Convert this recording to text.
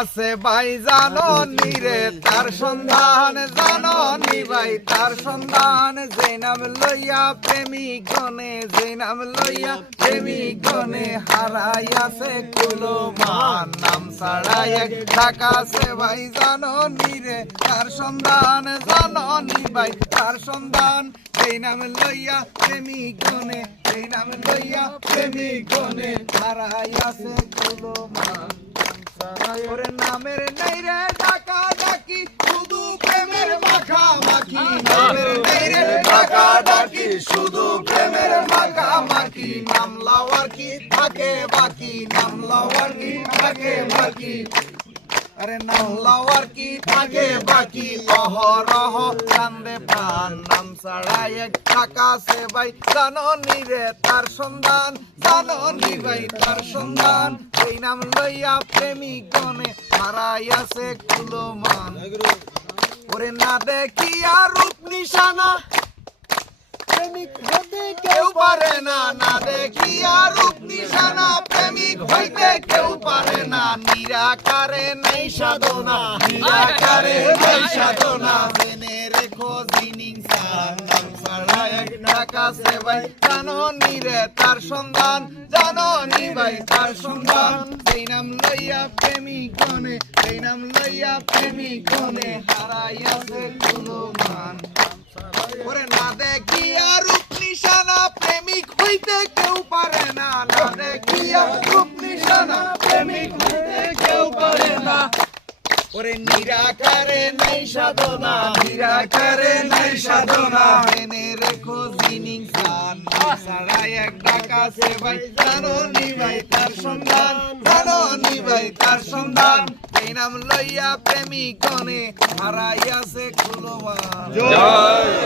আছে ভাই, জানো নিরে তার সন্ধান জানো নি ভাই, তার সন্ধান যে নাম লইয়া প্রেমিক গনে যে নাম লইয়া প্রেমিক গনে হারাই আছে কুলো মান, নাম ছাড়াই এক টাকা আছে ভাই, জানো নিরে তার সন্ধান জানো নি ভাই, তার সন্ধান সেই নাম লইয়া প্রেমিক গনে সেই নাম লইয়া প্রেমিক গনে হারাই আছে কুলো মান। ওরে নামের নেই রে ডাকা শুধু প্রেমের মাখা নামের শুধু প্রেমের মাখা নাম লাওয়ার থাকে বাকি? নাম লাওয়ার আরে নাম লাওয়ার কি থাকে বাকি? অহরহ কান্দে প্রাণ নাম ছাড়াই এক টাকা সে ভাই। জানো তার সন্ধান জানো নি ভাই তার সন্ধান। এই নাম লইয়া প্রেমিক গনে হারাই আছে কুলমান। ওরে না দেখি আর রূপ নিশানা। প্রেমিক কেউ পারে না না দেখি আর রূপ নিশানা প্রেমিক হইতে কেউ পারে না। নিরাকারে নেই সাধনা, নিরাকারে নেই সাধনা। মেনে রেখো জিনিং তার সন্ধান তার সন্ধান। নাম লইয়া নাম লইয়া হারাইয়াছে কোনো মান ওরে না দেখি আর নিশানা প্রেমিক হইতে সাধনা, নিরাকারে রেখো জিনিং সান সারা এক ডাকা ভাই, জানো নি তার সন্ধান, জানো নি ভাই সন্ধান। এই নাম লইয়া প্রেমিক গনে হারাইয়াছে খুলোয়া জয়।